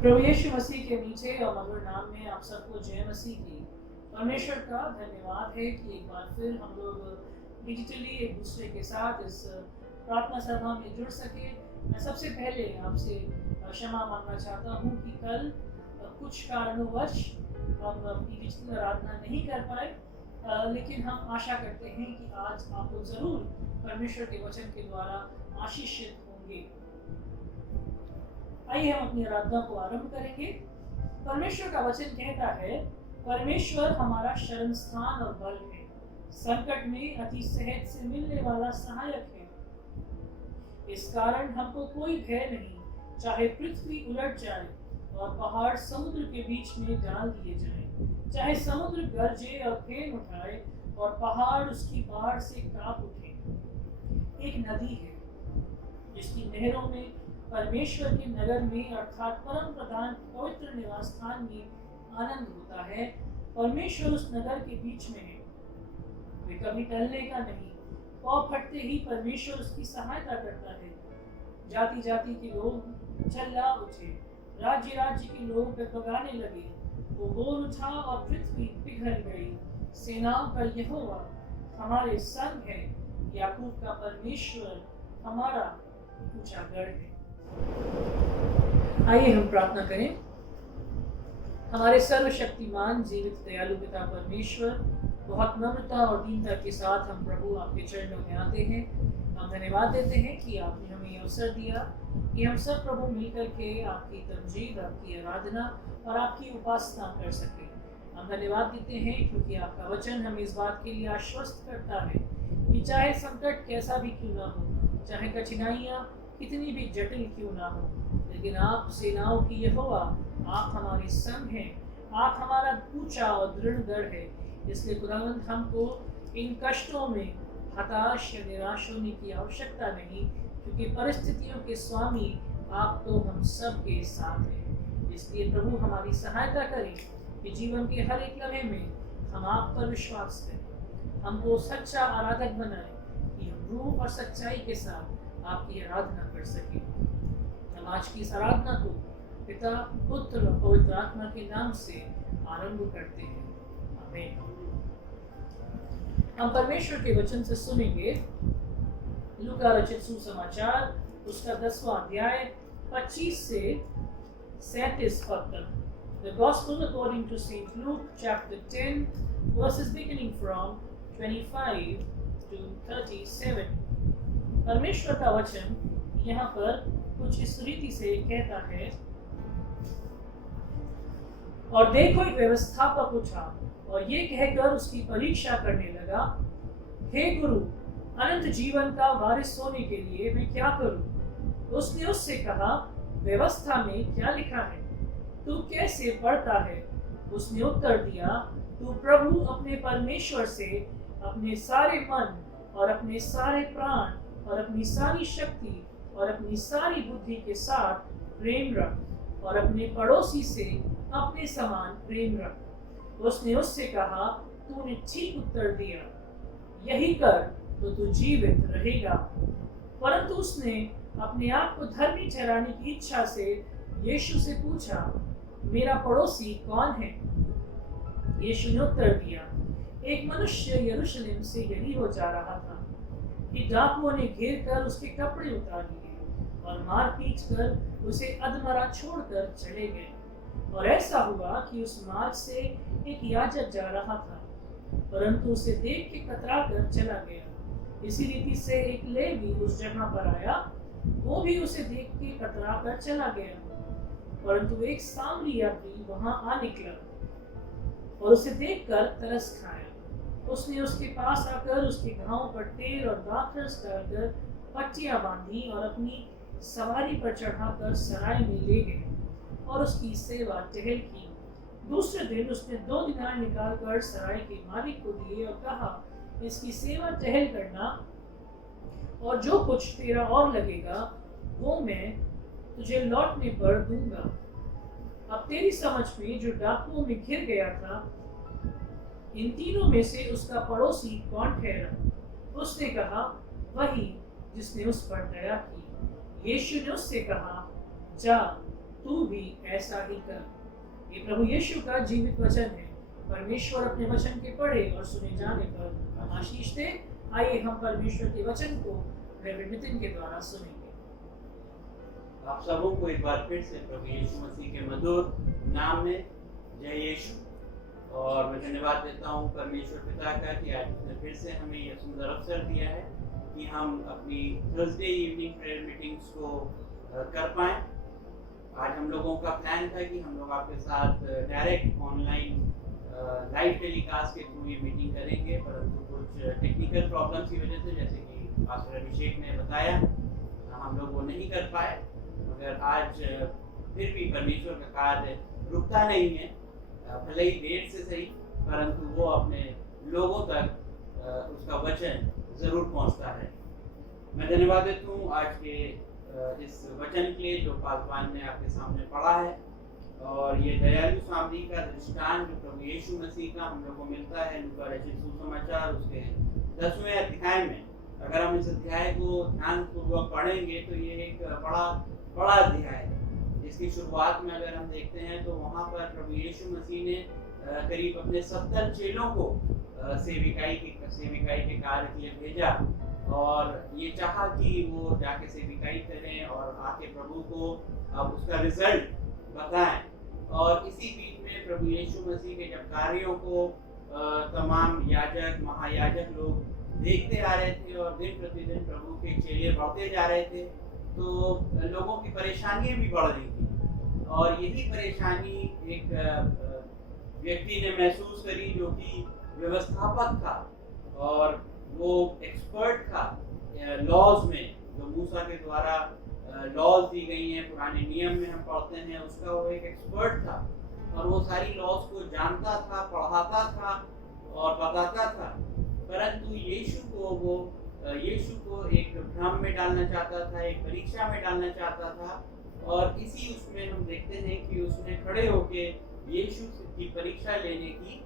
प्रभु यीशु मसीह के मीठे और मधुर नाम में आप सबको जय मसीह की। परमेश्वर का धन्यवाद है कि एक बार फिर हम लोग डिजिटली एक दूसरे के साथ इस प्रार्थना सभा में जुड़ सके। मैं सबसे पहले आपसे क्षमा मांगना चाहता हूँ कि कल कुछ कारणोंवश हम अपनी डिजिटल आराधना नहीं कर पाए, लेकिन हम आशा करते हैं कि आज आप लोग ज़रूर परमेश्वर के वचन के द्वारा आशीषित होंगे। आइए हम अपनी आराधना को आरंभ करेंगे। परमेश्वर का वचन कहता है, परमेश्वर हमारा शरण स्थान और बल है, संकट में अति सहज से मिलने वाला सहायक है। इस कारण हमको कोई भय नहीं, चाहे पृथ्वी उलट जाए और पहाड़ समुद्र के बीच में डाल दिए जाएं, चाहे समुद्र गरजे और फेन उठाए और पहाड़ उसकी बाढ़ से कांप उठे। एक नदी है जिसकी नहरों में परमेश्वर के नगर में अर्थात परम प्रधान पवित्र निवास स्थान में आनंद होता है। परमेश्वर उस नगर के बीच में है, वे कभी टलने का नहीं। पाँव फटते ही परमेश्वर उसकी सहायता करता है। जाति जाति के लोग चिल्ला उठे, राज्य राज्य के लोग बड़बड़ाने लगे। वो बोल उठा और पृथ्वी पिघल गई। सेनाओं का यहोवा हमारे संग है, याकूब का परमेश्वर हमारा ऊंचा गढ़ है। आइए हम प्रार्थना करें। हमारे सर्वशक्तिमान जीवित दयालु पिता परमेश्वर, बहुत नम्रता और दीनता के साथ हम प्रभु आपके चरणों में आते हैं। हम धन्यवाद देते हैं कि आपने हमें अवसर दिया कि हम सब प्रभु मिलकर के आपकी तमजीद, आपकी आराधना और आपकी उपासना कर सके। हम धन्यवाद देते हैं क्योंकि आपका वचन हमें इस बात के लिए आश्वस्त करता है कि चाहे संकट कैसा भी क्यों ना हो, चाहे कठिनाइयाँ कितनी भी जटिल क्यों ना हो, लेकिन आप सेनाओं की यहोवा, आप हमारे संग हैं। आप हमारा ऊंचा और दृढ़ गढ़ है। इसलिए खुदावंद हमको इन कष्टों में हताश या निराश होने की आवश्यकता नहीं, क्योंकि परिस्थितियों के स्वामी आप तो हम सब के साथ हैं। इसलिए प्रभु हमारी सहायता करें कि जीवन के हर एक लम्हे में हम आप पर विश्वास करें, हमको सच्चा आराधक बनाएं कि हम रूह और सच्चाई के साथ आपकी आराधना कर सके। हम आज की इस आराधना को पिता, पुत्र और पवित्र आत्मा के नाम से आरंभ करते हैं। आमीन। हम परमेश्वर के वचन से सुनेंगे लूका रचित सुसमाचार उसका 10वां अध्याय 25 से 37 पद तक। The Gospel according to Saint Luke chapter 10 verses beginning from 25 to 37। परमेश्वर का वचन यहाँ पर कुछ इस रीति से कहता है, और देखो एक व्यवस्थापक उठा और ये कहकर उसकी परीक्षा करने लगा, हे गुरु, अनंत जीवन का वारिस होने के लिए मैं क्या करूं? उसने उससे कहा, व्यवस्था में क्या लिखा है, तू कैसे पढ़ता है? उसने उत्तर दिया, तू प्रभु अपने परमेश्वर से अपने सारे मन और अपने सारे प्राण और अपनी सारी शक्ति और अपनी सारी बुद्धि के साथ प्रेम रख, और अपने पड़ोसी से अपने समान प्रेम रख। उसने उससे कहा, तूने ठीक उत्तर दिया, यही कर तो तू जीवित रहेगा। परंतु उसने अपने आप को धर्मी ठहराने की इच्छा से यीशु से पूछा, मेरा पड़ोसी कौन है? यीशु ने उत्तर दिया, एक मनुष्य यरूशलेम से यही हो जा रहा था कि डाकुओं ने घेर कर उसके कपड़े उतार लिए और मार पीट कर उसे अधमरा छोड़कर चले गए। और ऐसा हुआ कि उस मार्ग से एक याजक जा रहा था, परंतु उसे देख के कतरा कर चला गया। इसी रीति से एक लेवी उस जगह पर आया, वो भी उसे देख के कतरा कर चला गया। परंतु एक सामरी यात्री वहां आ निकला और उसे देखकर तरस खाया। उसने उसके पास आकर उसके घावों पर तेल और दाखरस डालकर पट्टियां बांधी और अपनी सवारी पर चढ़ाकर सराय में ले गए और उसकी सेवा टहल की। दूसरे दिन उसने 2 दिनार निकालकर सराय के मालिक को दिए और कहा, इसकी सेवा टहल करना, और जो कुछ तेरा और लगेगा वो मैं तुझे लौटने पर दूंगा। अब तेरी समझ में जो डाकुओं में घिर गया था, इन तीनों में से उसका पड़ोसी कौन ठहरा? उसने कहा, वही जिसने उस पर दया की। यीशु ने उससे कहा, जा तू भी ऐसा ही कर। ये प्रभु यीशु का जीवित वचन है। परमेश्वर अपने वचन के पढ़े और सुने जाने पर आशीष दे। आइए हम परमेश्वर के वचन को रेवरेंड नितिन के द्वारा सुनेंगे। आप सबों को एक बार फिर से प्रभु यीशु मसीह के मधुर नाम में जय यीशु। और मैं धन्यवाद देता हूँ परमेश्वर पिता का कि आज उसने फिर से हमें यह सुंदर अवसर दिया है कि हम अपनी थर्सडे इवनिंग प्रेयर मीटिंग्स को कर पाएँ। आज हम लोगों का प्लान था कि हम लोग आपके साथ डायरेक्ट ऑनलाइन लाइव टेलीकास्ट के थ्रू ये मीटिंग करेंगे, परंतु कुछ टेक्निकल प्रॉब्लम्स की वजह से, जैसे कि पास्टर अभिषेक ने बताया, हम लोग वो नहीं कर पाए। मगर आज फिर भी परमेश्वर का कार्य रुकता नहीं है, भले ही देर से सही, परंतु वो अपने लोगों तक उसका वचन जरूर पहुंचता है। मैं धन्यवाद देता हूँ आज के इस वचन के लिए जो पासवान ने आपके सामने पढ़ा है, और ये दयालु सामरी का दृष्टांत जो प्रभु यीशु मसीह का हम लोग को मिलता है लूका रचित सुसमाचार उसके 10वें अध्याय में। अगर हम इस अध्याय को ध्यानपूर्वक पढ़ेंगे तो ये एक बड़ा अध्याय है। इसकी शुरुआत में अगर हम देखते हैं तो वहाँ पर प्रभु यीशु मसीह ने करीब अपने 70 चेलों को सेविकाई के कार्य के लिए भेजा, और ये चाहा कि वो जाके सेविकाई करें और आके प्रभु को अब उसका रिजल्ट बताएं। और इसी बीच में प्रभु यीशु मसीह के जब कार्यों को तमाम याजक महायाजक लोग देखते आ रहे थे और दिन प्रतिदिन प्रभु के चेले बढ़ते जा रहे थे, तो लोगों की परेशानियां भी बढ़ रही थी। और यही परेशानी एक व्यक्ति ने महसूस करी जो कि व्यवस्थापक था, और वो एक्सपर्ट था लॉज में, जो मूसा के द्वारा लॉज दी गई हैं, पुराने नियम में हम पढ़ते हैं, उसका वो एक एक्सपर्ट था और वो सारी लॉज को जानता था, पढ़ाता था और बताता था। परंतु यीशु को एक भ्रम में डालना चाहता था, एक परीक्षा में डालना चाहता था, और इसी उसमें हम देखते हैं कि उसने खड़े होके यीशु की परीक्षा लेने की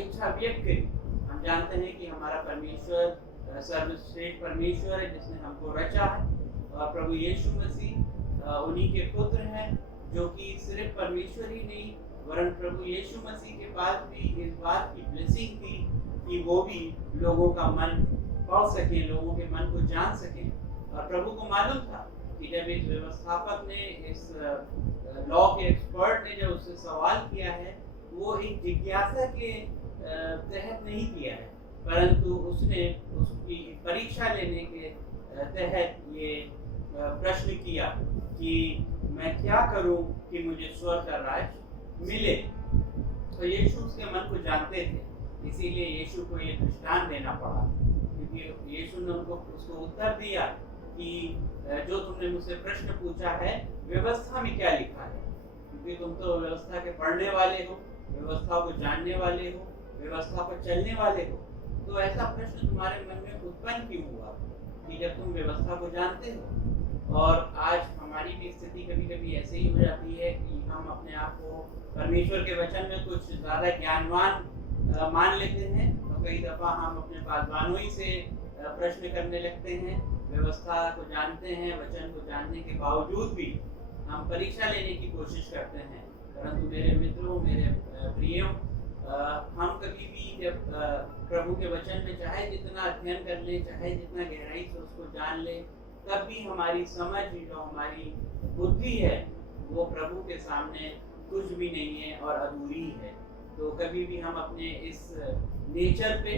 इच्छा व्यक्त करी। हम जानते हैं कि हमारा परमेश्वर सर्वश्रेष्ठ परमेश्वर है जिसने हमको रचा है, और प्रभु यीशु मसीह उन्हीं के पुत्र हैं, जो कि सिर्फ परमेश्वर ही नहीं वरन प्रभु यीशु मसीह के पास भी इस बात की ब्लेसिंग थी कि वो भी लोगों का मन पढ़ सके, लोगों के मन को जान सके। और प्रभु को मालूम था कि जब इस व्यवस्थापक ने, इस लॉ के एक्सपर्ट ने जब उससे सवाल किया है, वो एक जिज्ञासा के तहत नहीं किया है, परंतु उसने उसकी परीक्षा लेने के तहत ये प्रश्न किया कि मैं क्या करूं कि मुझे स्वर्ग का राज मिले। तो यीशु उसके मन को जानते थे, इसीलिए यीशु को ये दृष्टांत देना पड़ा, क्योंकि यीशु ने उसको उत्तर दिया कि जो तुमने मुझसे प्रश्न पूछा है, व्यवस्था में क्या लिखा है, क्योंकि तुम तो व्यवस्था के पढ़ने वाले हो, व्यवस्था को जानने वाले हो, व्यवस्था पर चलने वाले हो। तो ऐसा प्रश्न तुम्हारे मन में उत्पन्न क्यों हुआ कि जब तुम व्यवस्था को जानते हो? और आज हमारी भी स्थिति कभी कभी ऐसे ही हो जाती है कि हम अपने आप को परमेश्वर के वचन में कुछ ज़्यादा ज्ञानवान मान लेते हैं, तो कई दफ़ा हम अपने पासवानों ही से प्रश्न करने लगते हैं, व्यवस्था को जानते हैं, वचन को जानने के बावजूद भी हम परीक्षा लेने की कोशिश करते हैं। परंतु मेरे मित्रों, मेरे प्रियों, हम कभी भी जब प्रभु के वचन में चाहे जितना अध्ययन कर ले, चाहे जितना गहराई से उसको जान ले, तब भी हमारी समझ, जो हमारी बुद्धि है, वो प्रभु के सामने कुछ भी नहीं है और अधूरी है। तो कभी भी हम अपने इस नेचर पे,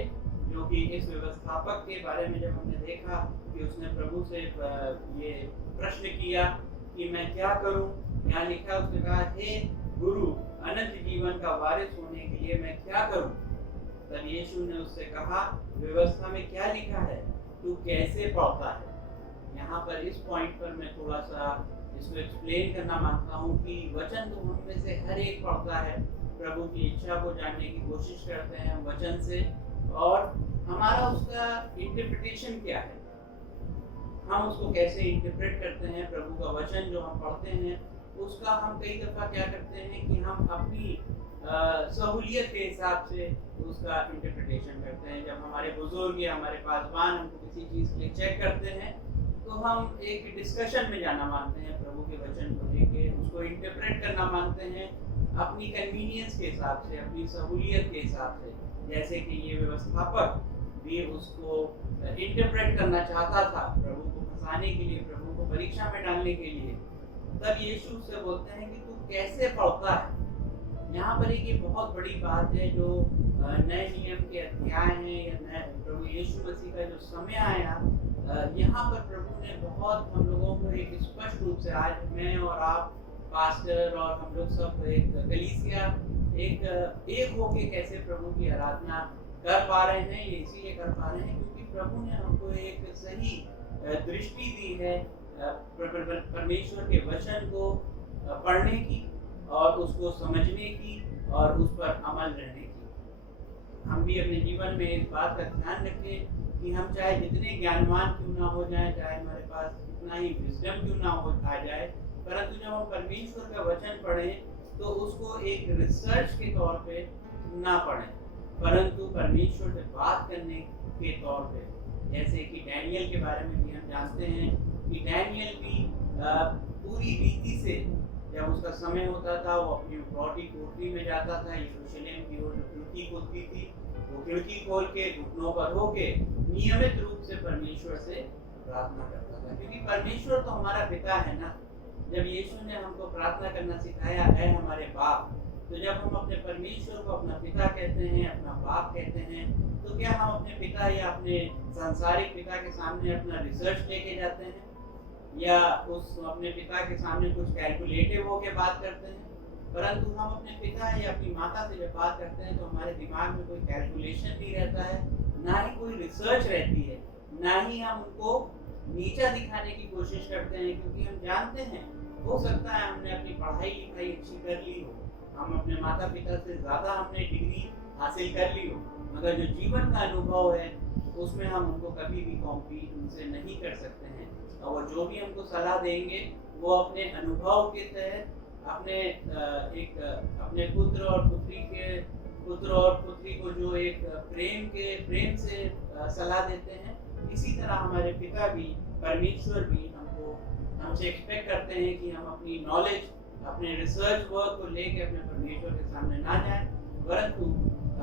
जो कि इस व्यवस्थापक के बारे में जब हमने देखा कि उसने प्रभु से ये प्रश्न किया कि मैं क्या करूं, यहाँ लिखा, उसने कहा, हे गुरु, अनंत जीवन का वारिस होने के लिए मैं क्या करूं? तब यीशु ने उससे कहा, व्यवस्था में क्या लिखा है, तू कैसे पढ़ता है? यहाँ पर इस पॉइंट पर मैं थोड़ा सा इसको एक्सप्लेन करना मांगता हूँ कि वचन तो हम में से हर एक पढ़ता है, प्रभु की इच्छा को जानने की कोशिश करते हैं वचन से, और हमारा उसका इंटरप्रिटेशन क्या है, हम उसको कैसे इंटरप्रेट करते हैं। प्रभु का वचन जो हम पढ़ते हैं, उसका हम कई दफ़ा क्या करते हैं कि हम अपनी सहूलियत के हिसाब से उसका इंटरप्रिटेशन करते हैं। जब हमारे बुजुर्ग या हमारे पासवान हमको किसी चीज़ के लिए चेक करते हैं, तो हम एक डिस्कशन में जाना मानते हैं प्रभु के वचन को लेके, उसको इंटरप्रेट करना मानते हैं अपनी कन्वीनियंस के हिसाब से, अपनी सहूलियत के हिसाब से। जैसे कि ये व्यवस्थापक भी उसको इंटरप्रेट करना चाहता था प्रभु को फंसाने के लिए, प्रभु को परीक्षा में डालने के लिए। तब यीशु से बोलते हैं कि तू कैसे पढ़ता है। यहाँ पर एक ये बहुत बड़ी बात है जो नए नियम के अध्याय हैं या नए प्रभु यीशु मसीह का जो समय आया, यहाँ पर प्रभु ने बहुत हम लोगों को एक स्पष्ट रूप से, आज मैं और आप पास्टर और हम लोग सब एक कलीसिया एक होके कैसे प्रभु की आराधना कर पा रहे हैं, ये इसीलिए कर पा रहे हैं क्योंकि प्रभु ने हमको एक सही दृष्टि दी है परमेश्वर के वचन को पढ़ने की और उसको समझने की और उस पर अमल रहने की। हम भी अपने जीवन में इस बात का ध्यान रखें कि हम चाहे जितने ज्ञानवान क्यों ना हो जाए, चाहे हमारे पास कितना ही विजडम क्यों ना हो आ जाए, परंतु जब हम परमेश्वर का वचन पढ़ें तो उसको एक रिसर्च के तौर पे ना पढ़ें, परंतु परमेश्वर से बात करने के तौर पे। जैसे कि डैनियल के बारे में भी हम जानते हैं कि डैनियल भी पूरी रीति से जब उसका समय होता था वो अपनी प्रॉटी कोठरी में जाता था, यरूशलेम की ओर जो खिड़की खुलती थी वो खिड़की खोल के घुटनों पर होके नियमित रूप से परमेश्वर से प्रार्थना करता था, क्योंकि परमेश्वर तो हमारा पिता है ना। जब यीशु ने हमको प्रार्थना करना सिखाया है हमारे बाप, तो जब हम अपने परमेश्वर को अपना पिता कहते हैं, अपना बाप कहते हैं, तो क्या हम अपने पिता या अपने सांसारिक पिता के सामने अपना रिसर्च लेके जाते हैं या उस अपने पिता के सामने कुछ कैलकुलेटिव होके बात करते हैं? परंतु हम अपने पिता या अपनी माता से जब बात करते हैं तो हमारे दिमाग में कोई कैलकुलेशन नहीं रहता है, ना ही कोई रिसर्च रहती है, ना ही हम उनको नीचा दिखाने की कोशिश करते हैं, क्योंकि हम जानते हैं हो सकता है हमने अपनी पढ़ाई लिखाई अच्छी कर ली हो, हम अपने माता पिता से ज़्यादा हमने डिग्री हासिल कर ली हो, मगर जो जीवन का अनुभव है उसमें हम उनको कभी भी कॉम्पीट उनसे नहीं कर सकते हैं। और वो जो भी हमको सलाह देंगे वो अपने अनुभव के तहत अपने पुत्र और पुत्री को जो एक प्रेम से सलाह देते हैं, इसी तरह हमारे पिता भी, परमेश्वर भी हमसे एक्सपेक्ट करते हैं कि हम अपनी नॉलेज, अपने रिसर्च वर्क को लेके अपने परमेश्वर के सामने ना जाएं, परंतु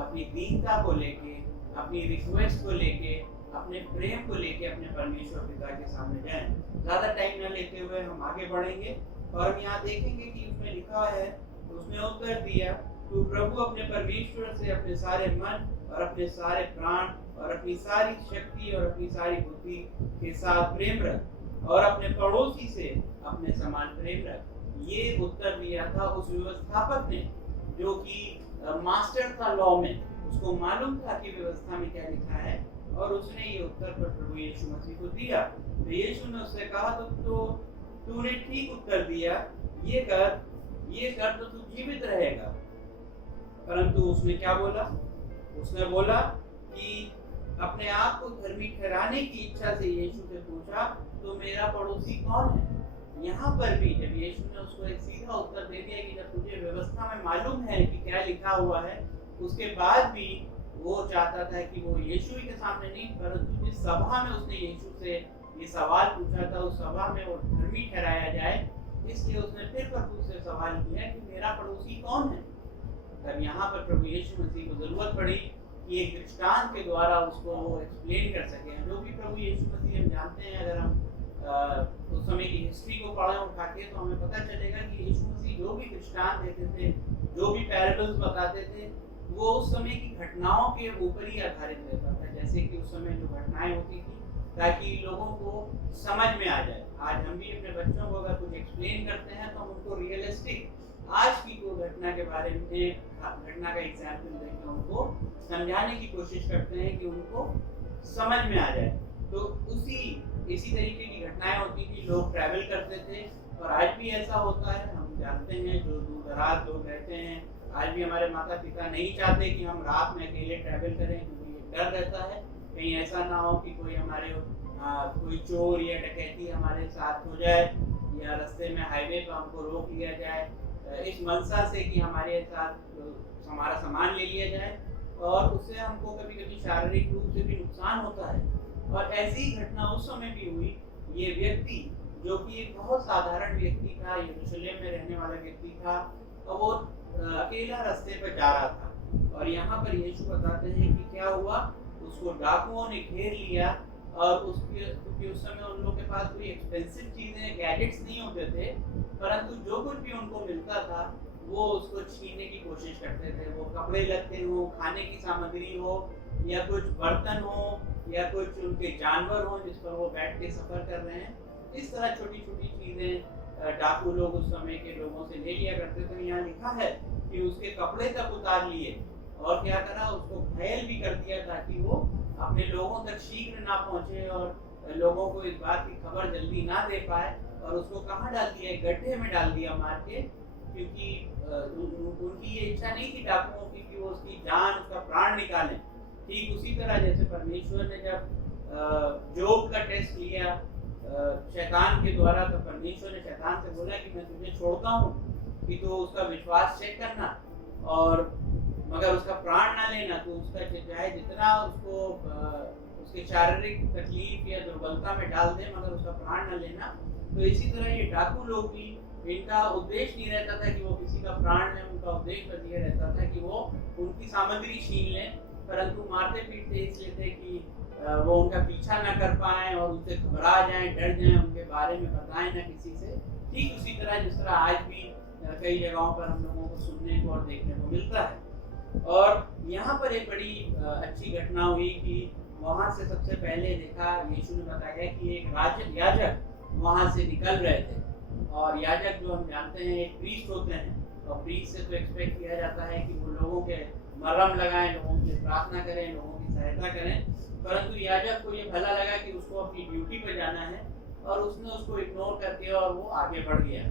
अपनी दीनता को लेके, अपनी रिक्वेस्ट को लेके, अपने प्रेम को लेके अपने परमेश्वर पिता के सामने जाएं। ज़्यादा टाइम न लेते हुए हम आगे बढ़ेंगे और हम यहाँ देखेंगे कि उसमें लिखा है, उसने उत्तर दिया, तू प्रभु अपने परमेश्वर से अपने सारे मन और अपने सारे प्राण और अपनी सारी शक्ति और अपनी सारी बुद्धि के साथ प्रेम रख और अपने पड़ोसी से अपने समान प्रेम रख। ये उत्तर दिया था उस व्यवस्थापक ने जो कि मास्टर था लॉ में, उसको मालूम था कि व्यवस्था में क्या लिखा है, और उसने ये उत्तर पर प्रभु यीशु मसीह को दिया। तो यीशु ने उससे कहा तो तूने ठीक उत्तर दिया, ये कर तो तू जीवित रहेगा। परंतु उसने क्या बोला? उसने बोला कि अपने आप को धर्मी ठहराने की इच्छा से यीशु से पूछा, तो मेरा पड़ोसी कौन है? यहाँ पर भी जब यीशु ने उसको एक सीधा उत्तर दे दिया कि जब तुझे व्यवस्था में मालूम है कि क्या लिखा हुआ है, उसके बाद भी वो चाहता था कि वो यीशु ही के सामने नहीं, परंतु जिस सभा में उसने यीशु से ये सवाल पूछा था उस सभा में वो धर्मी ठहराया जाए, इसलिए उसने फिर प्रभु से सवाल किया कि मेरा पड़ोसी कौन है। तब यहाँ पर प्रभु यीशु मसीह को जरूरत पड़ी कि एक दृष्टांत के द्वारा उसको वो एक्सप्लेन कर सके। जो भी प्रभु यीशु मसीह हम जानते हैं, अगर हम उस समय की हिस्ट्री को पढ़ें उठा के, तो हमें पता चलेगा कि यीशु मसीह जो भी दृष्टांत देते थे, जो भी पैराबल्स बताते थे, वो उस समय की घटनाओं के ऊपर ही आधारित रहता था। जैसे कि उस समय जो घटनाएं होती थी ताकि लोगों को समझ में आ जाए। आज हम भी अपने बच्चों को अगर कुछ एक्सप्लेन करते हैं तो हम उनको रियलिस्टिक आज की कोई घटना के बारे में, घटना का एग्जाम्पल देकर उनको समझाने की कोशिश करते हैं कि उनको समझ में आ जाए। तो इसी तरीके की घटनाएं होती थी। लोग ट्रैवल करते थे और आज भी ऐसा होता है। हम जानते हैं जो दूर दराज लोग रहते हैं, आज भी हमारे माता पिता नहीं चाहते कि हम रात में अकेले ट्रैवल करें, क्योंकि डर रहता है कहीं ऐसा ना हो कि कोई चोर या डकैती हमारे साथ हो जाए या रास्ते में हाईवे पर हमको रोक लिया जाए इस मंशा से कि हमारे साथ हमारा सामान ले लिया जाए, और उससे हमको कभी कभी शारीरिक रूप से भी नुकसान होता है। और ऐसी ही घटना उस समय भी हुई ये व्यक्ति जो कि एक बहुत साधारण व्यक्ति था, यरूशलेम में रहने वाला व्यक्ति था, और वो अकेला रास्ते पर जा रहा था। और यहाँ पर यीशु बताते हैं कि क्या हुआ, उसको डाकुओं ने घेर लिया, और उसके क्योंकि उस समय उन लोगों के पास कोई एक्सपेंसिव चीज़ें, गैजेट्स नहीं होते थे, परंतु जो कुछ भी उनको मिलता था वो उसको छीनने की कोशिश करते थे। वो कपड़े लत्ते हो, खाने की सामग्री हो, या कुछ बर्तन हो, या कुछ उनके जानवर हो जिस पर वो बैठ के सफ़र कर रहे हैं। इस तरह छोटी छोटी चीज़ें डाकू लोग उस समय के लोगों से ले लिया करते थे। यहाँ लिखा है कि उसके कपड़े तक उतार लिए, और क्या करा, उसको घायल भी कर दिया ताकि वो अपने लोगों तक शीघ्र ना पहुंचे और लोगों को इस बात की खबर जल्दी ना दे पाए। और उसको कहाँ डाल दिया, गड्ढे में डाल दिया मार के, क्योंकि उनकी ये इच्छा नहीं थी डाकुओं की कि वो उसकी जान, उसका प्राण निकालें। ठीक उसी तरह जैसे परमेश्वर ने जब जोब का टेस्ट लिया शैतान के द्वारा, तो परमेश्वर ने शैतान से बोला कि मैं तुझे छोड़ता हूँ कि तो उसका विश्वास चेक करना, और मगर उसका प्राण ना लेना। तो उसका चाहे जितना उसको उसके शारीरिक तकलीफ या दुर्बलता में डाल दे, मगर उसका प्राण ना लेना। तो इसी तरह ये डाकू लोग भी, इनका उद्देश्य नहीं रहता था कि वो किसी का प्राण लें, उनका उद्देश्य बस ये रहता था कि वो उनकी सामग्री छीन लें, परंतु मारते पीटते इसलिए थे कि वो उनका पीछा ना कर पाएं और उनसे घबरा जाएं, डर जाएं, उनके बारे में बताएं ना किसी से। ठीक उसी तरह जिस तरह आज भी कई जगहों पर हम लोगों को सुनने को और देखने को मिलता है। और यहाँ पर एक बड़ी अच्छी घटना हुई कि वहाँ से सबसे पहले देखा, यीशु ने बताया कि एक याजक वहाँ से निकल रहे थे। और याजक जो हम जानते हैं एक प्रीस्ट होते हैं, और प्रीस्ट से तो एक्सपेक्ट किया जाता है कि वो लोगों के मरहम लगाएं, लोगों की प्रार्थना करें, लोगों की सहायता करें। परंतु याजक को ये भला लगा कि उसको अपनी ड्यूटी पर जाना है, और उसने उसको इग्नोर करके और वो आगे बढ़ गया।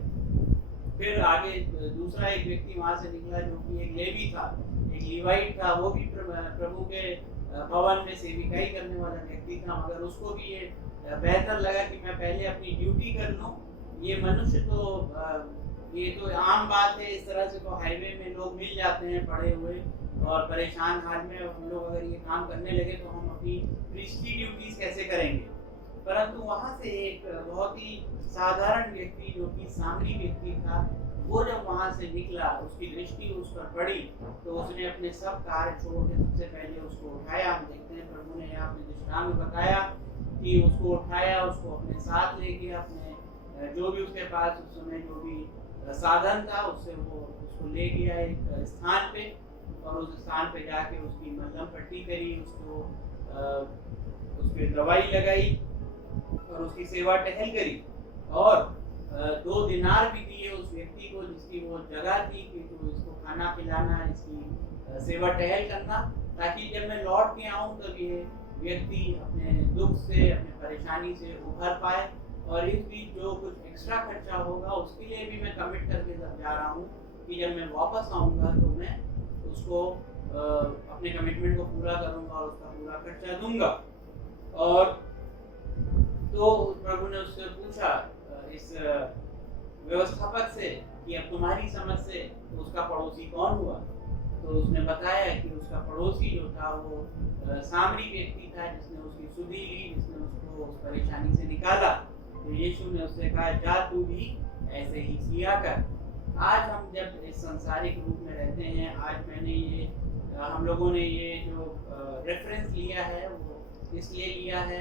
फिर आगे दूसरा एक व्यक्ति वहाँ से निकला जो कि एक लेवी था, एक लीवाइट था, वो भी प्रभु के भवन में सेविकाई करने वाला व्यक्ति था, मगर उसको भी ये बेहतर लगा कि मैं पहले अपनी ड्यूटी कर लूँ। ये मनुष्य तो ये तो आम बात है, इस तरह से तो हाईवे में लोग मिल जाते हैं पड़े हुए और परेशान हाल में। हम लोग अगर ये काम करने लगे तो हम अपनी प्रीस्टली ड्यूटीज कैसे करेंगे। परंतु वहाँ से एक बहुत ही साधारण व्यक्ति जो कि सामरी व्यक्ति था, वो जब वहाँ से निकला, उसकी दृष्टि उस पर पड़ी, तो उसने अपने सब कार्य छोड़ के सबसे पहले उसको उठाया। हम देखते हैं प्रभु ने यहाँ अपने दृष्टांत में बताया कि उसको उठाया, उसको अपने साथ ले गया, अपने जो भी उसके पास उस समय जो भी साधन था उससे वो उसको ले गया एक स्थान पे, और उस स्थान पे जाके उसकी मलहम पट्टी करी, उसको उस पर दवाई लगाई और उसकी सेवा टहल करी, और 2 दिनार भी दिए उस व्यक्ति को जिसकी वो जगह थी कि तो इसको खाना खिलाना, इसकी सेवा टहल करना, ताकि जब मैं लौट के आऊँ तब ये व्यक्ति अपने दुख से, अपने परेशानी से उभर पाए। और इस बीच जो कुछ एक्स्ट्रा खर्चा होगा उसके लिए भी मैं कमिट करके जा रहा हूँ कि जब मैं वापस आऊँगा तो मैं उसको अपने कमिटमेंट को पूरा करूँगा और उसका पूरा खर्चा दूंगा। और तो प्रभु ने उससे पूछा इस व्यवस्थापक से कि अब तुम्हारी समझ से उसका पड़ोसी कौन हुआ। तो उसने बताया कि उसका पड़ोसी जो था वो सामरी व्यक्ति था, जिसने उसकी सुधि ली, जिसने उसको उस परेशानी से निकाला। तो यीशु ने उससे कहा, जा तू भी ऐसे ही किया कर। आज हम जब इस सांसारिक रूप में रहते हैं, आज मैंने ये हम लोगों ने ये जो रेफरेंस लिया है वो इसलिए लिया है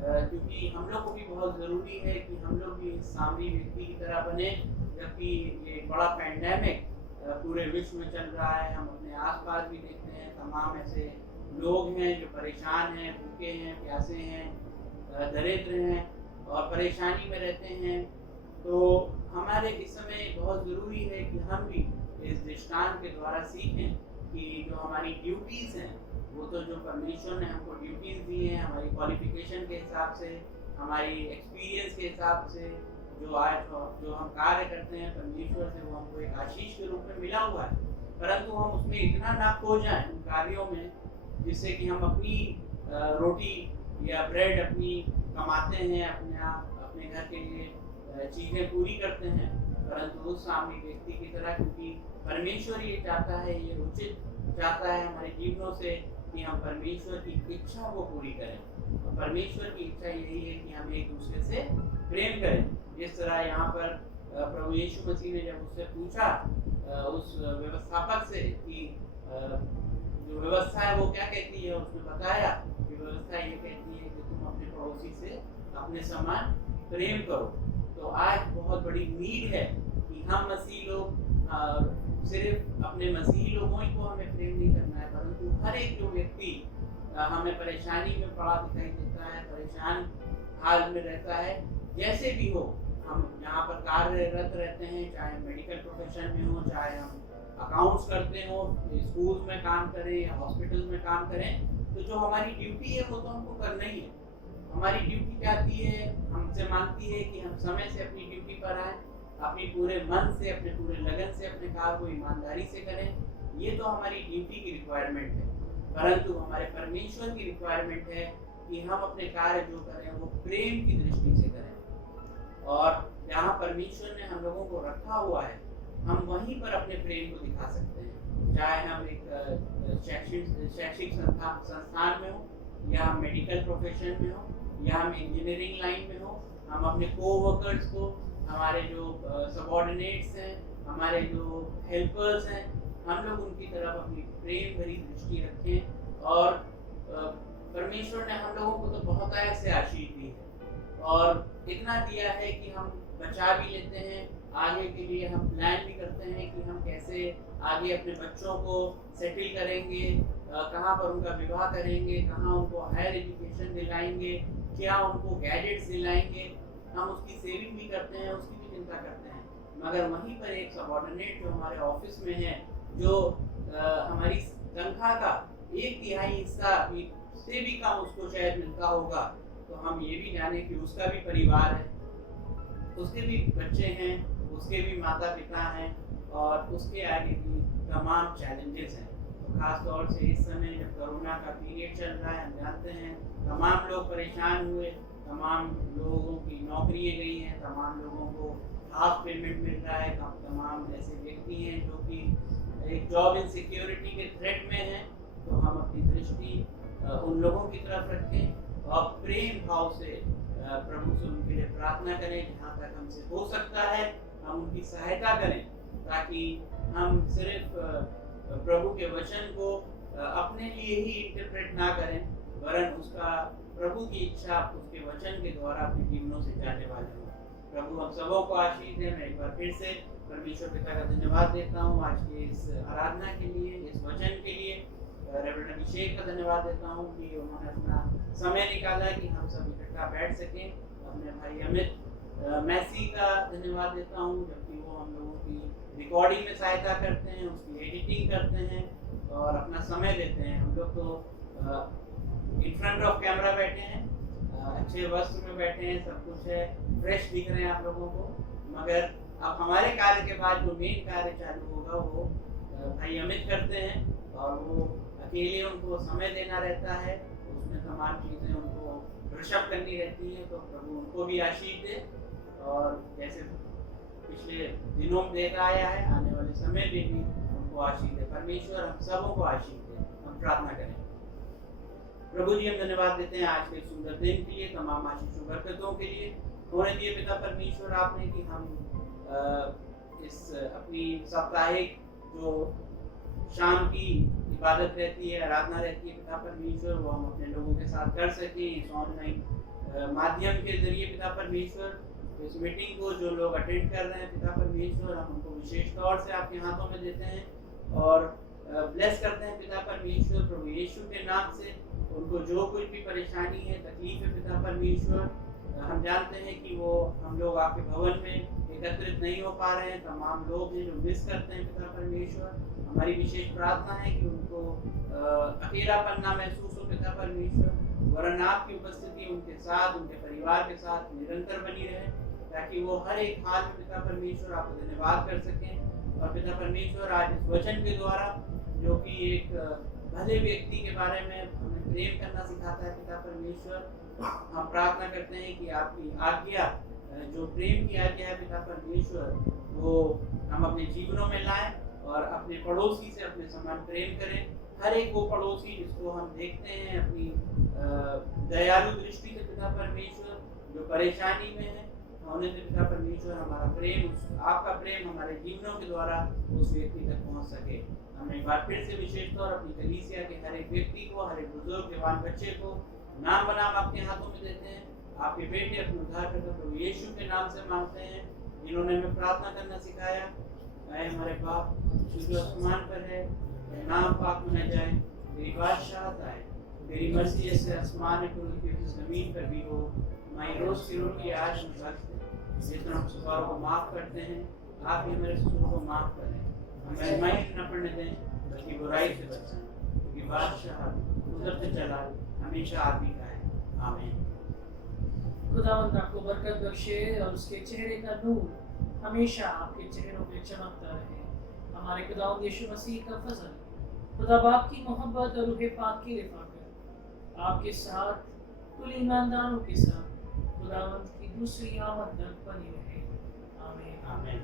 क्योंकि हम लोग को भी बहुत ज़रूरी है कि हम लोग भी इस सामरी व्यक्ति की तरह बने। जबकि ये बड़ा पैंडेमिक पूरे विश्व में चल रहा है, हम अपने आसपास भी देखते हैं तमाम ऐसे लोग हैं जो परेशान हैं, भूखे हैं, प्यासे हैं, दरिद्र हैं और परेशानी में रहते हैं। तो हमारे इस समय बहुत ज़रूरी है कि हम भी इस दृष्टांत के द्वारा सीखें कि जो हमारी ड्यूटीज़ हैं, वो तो जो परमेश्वर ने हमको ड्यूटीज़ दी हैं, हमारी क्वालिफिकेशन के हिसाब से, हमारी एक्सपीरियंस के हिसाब से, जो हम कार्य करते हैं परमेश्वर से, वो हमको एक आशीष के रूप में मिला हुआ है। परंतु हम उसमें इतना ना खो जाएं उन कार्यों में जिससे कि हम अपनी रोटी या ब्रेड अपनी कमाते हैं, अपने घर के लिए चीज़ें पूरी करते हैं, परंतु उस सामने व्यक्ति की तरह, क्योंकि परमेश्वर ये चाहता है, ये उचित चाहता है हमारे जीवनों से कि हम परमेश्वर की इच्छा को पूरी करें। और परमेश्वर की इच्छा यही है कि हम एक दूसरे से प्रेम करें। जिस तरह यहाँ पर प्रभु यीशु मसीह ने जब उससे पूछा उस व्यवस्थापक से कि जो व्यवस्था है वो क्या कहती है, उसने बताया कि व्यवस्था ये कहती है कि तुम अपने पड़ोसी से अपने समान प्रेम करो। तो आज बहुत बड़ी नीड है कि हम मसीह लोग सिर्फ अपने मसीही लोगों ही को हमें प्रेम नहीं करना है, परंतु हर एक जो व्यक्ति हमें परेशानी में पड़ा दिखाई देता है, परेशान हाल में रहता है, जैसे भी हो, हम यहाँ पर कार्यरत रहते हैं, चाहे मेडिकल प्रोफेशन में हो, चाहे हम अकाउंट्स करते हो, स्कूल में काम करें या हॉस्पिटल में काम करें, तो जो हमारी ड्यूटी है वो तो हमको करना ही है। हमारी ड्यूटी चाहती है, हमसे मांगती है कि हम समय से अपनी ड्यूटी पर आए, अपनी पूरे मन से, अपने पूरे लगन से अपने कार्य को ईमानदारी से करें। ये तो हमारी ड्यूटी की रिक्वायरमेंट है, परंतु हमारे परमेश्वर की रिक्वायरमेंट है कि हम अपने कार्य जो करें वो प्रेम की दृष्टि से करें। और जहाँ परमेश्वर ने हम लोगों को रखा हुआ है, हम वहीं पर अपने प्रेम को दिखा सकते हैं। चाहे हम एक शैक्षिक संस्थान में हो, या हम मेडिकल प्रोफेशन में हो, या हम इंजीनियरिंग लाइन में हो, हम अपने कोवर्कर्स को, हमारे जो सबऑर्डिनेट्स हैं, हमारे जो हेल्पर्स हैं, हम लोग उनकी तरफ अपनी प्रेम भरी दृष्टि रखें। और परमेश्वर ने हम लोगों को तो बहुत ऐसे आशीष दी है और इतना दिया है कि हम बचा भी लेते हैं, आगे के लिए हम प्लान भी करते हैं कि हम कैसे आगे अपने बच्चों को सेटल करेंगे, कहाँ पर उनका विवाह करेंगे, कहाँ उनको हायर एजुकेशन दिलाएंगे, क्या उनको गैजेट्स दिलाएंगे। हम उसकी सेविंग भी करते हैं, उसकी भी चिंता करते हैं, मगर वहीं पर एक सबऑर्डिनेट जो हमारे ऑफिस में है, जो हमारी तनख्वाह का 1/3 हिस्सा से भी कम उसको शायद मिलता होगा, तो हम ये भी जाने कि उसका भी परिवार है, उसके भी बच्चे हैं, उसके भी माता पिता हैं और उसके आगे भी तमाम चैलेंजेस हैं। तो खास तौर से इस समय जब कोरोना का पीरियड चल रहा है, हम जानते हैं तमाम लोग परेशान हुए, तमाम लोगों की नौकरियाँ गई हैं, तमाम लोगों को हाफ पेमेंट मिल रहा है, तमाम ऐसे व्यक्ति हैं जो कि एक जॉब इनसिक्योरिटी के थ्रेट में हैं। तो हम अपनी दृष्टि उन लोगों की तरफ रखें और प्रेम भाव से प्रभु से उनके लिए प्रार्थना करें। जहाँ तक हमसे हो सकता है हम उनकी सहायता करें, ताकि हम सिर्फ प्रभु के वचन को अपने लिए ही इंटरप्रेट ना करें, वरन उसका प्रभु की इच्छा उसके वचन के द्वारा अपने जीवनों से जानने वाले हों। प्रभु हम सबों को आशीष दें। मैं एक बार फिर से परमेश्वर पिता का धन्यवाद देता हूँ आज के इस आराधना के लिए, इस वचन के लिए। रेवरेंड अभिषेक का धन्यवाद देता हूँ कि उन्होंने अपना समय निकाला कि हम सब इकट्ठा बैठ सकें। अपने भाई अमित मैसी का धन्यवाद देता हूँ, जबकि वो हम लोगों की रिकॉर्डिंग में सहायता करते हैं, उसकी एडिटिंग करते हैं और अपना समय देते हैं। हम लोग तो इन फ्रंट ऑफ कैमरा बैठे हैं, अच्छे वस्त्र में बैठे हैं, सब कुछ है, फ्रेश दिख रहे हैं आप लोगों को, मगर अब हमारे कार्य के बाद जो मेन कार्य चालू होगा वो भाई अमित करते हैं और वो अकेले उनको समय देना रहता है, उसमें तमाम चीज़ें उनको ऋषभ करनी रहती हैं। तो प्रभु उनको भी आशीष दे और जैसे पिछले दिनों में देखा आया है, आने वाले समय में भी उनको आशीष दे। परमेश्वर हम सबों को आशीष दे। हम प्रार्थना करें। प्रभु जी, हम धन्यवाद देते हैं आज के सुंदर दिन के लिए, तमाम आशीषों बरकतों के लिए होने दिए पिता परमेश्वर आपने कि हम इस अपनी साप्ताहिक जो शाम की इबादत रहती है, आराधना रहती है पिता परमेश्वर, वो हम अपने लोगों के साथ कर सकें इस ऑनलाइन माध्यम के जरिए पिता परमेश्वर। इस मीटिंग को जो लोग अटेंड कर रहे हैं पिता परमेश्वर, हम उनको विशेष तौर से आपके हाथों में देते हैं और ब्लेस करते हैं पिता परमेश्वर। प्रभु यीशु के नाम से उनको जो कुछ भी परेशानी है, तकलीफ है पिता परमेश्वर, हम जानते हैं कि वो हम लोग आपके भवन में एकत्रित नहीं हो पा रहे हैं, तमाम लोग हैं जो मिस करते हैं पिता परमेश्वर। हमारी विशेष प्रार्थना है कि उनको अकेलापन ना महसूस हो पिता परमेश्वर, वरन आपकी उपस्थिति उनके साथ, उनके परिवार के साथ निरंतर बनी रहे, ताकि वो हर एक हाल में पिता परमेश्वर आपको धन्यवाद कर सकें। और पिता परमेश्वर आज इस वचन के द्वारा जो कि एक भले व्यक्ति के बारे में हमें प्रेम करना सिखाता है पिता परमेश्वर, हम प्रार्थना करते हैं कि आपकी आज्ञा, जो प्रेम की आज्ञा है पिता परमेश्वर, वो हम अपने जीवनों में लाएं और अपने पड़ोसी से अपने समान प्रेम करें। हर एक वो पड़ोसी जिसको हम देखते हैं अपनी दयालु दृष्टि से पिता परमेश्वर जो परेशानी में है, होने से पिता परमेश्वर हमारा प्रेम, आपका प्रेम हमारे जीवनों के द्वारा उस व्यक्ति तक पहुंच सके। हम एक बार फिर से विशेष तौर अपनी कलीसिया के हर एक व्यक्ति को, हर एक बुजुर्ग जवान बच्चे को नाम बनाम आपके हाथों में देते हैं। आपके बेटे अपने उद्धारकर्ता प्रभु यीशु के नाम से मांगते हैं, जिन्होंने हमें प्रार्थना करना सिखाया। ऐ हमारे बाप जो आसमान पर है, तेरा नाम पाक मना जाए, तेरी बादशाहत आए, तेरी मर्जी जैसे आसमान में जमीन पर भी हो। हमारी रोज की रोटी आज में बख्श दे, जितना हम सवारों को माफ करते हैं, आप भी हमारे ससुरों को माफ करें। हमें आजमाइश न पड़ने दें, बल्कि बुराई से बचाएं, क्योंकि बादशाह उधर से चला हमेशा आप ही का है। आमीन। खुदावंद आपको बरकत बख्शे और उसके चेहरे का नूर हमेशा आपके चेहरों पे चमकता रहे। हमारे खुदावंद यीशु मसीह का फजल, खुदा बाप की मोहब्बत और रूह पाक की रिफाकत आपके साथ, कुल ईमानदारों के साथ खुदावंद की दूसरी आमद तक बनी रहे। आमीन। आमीन।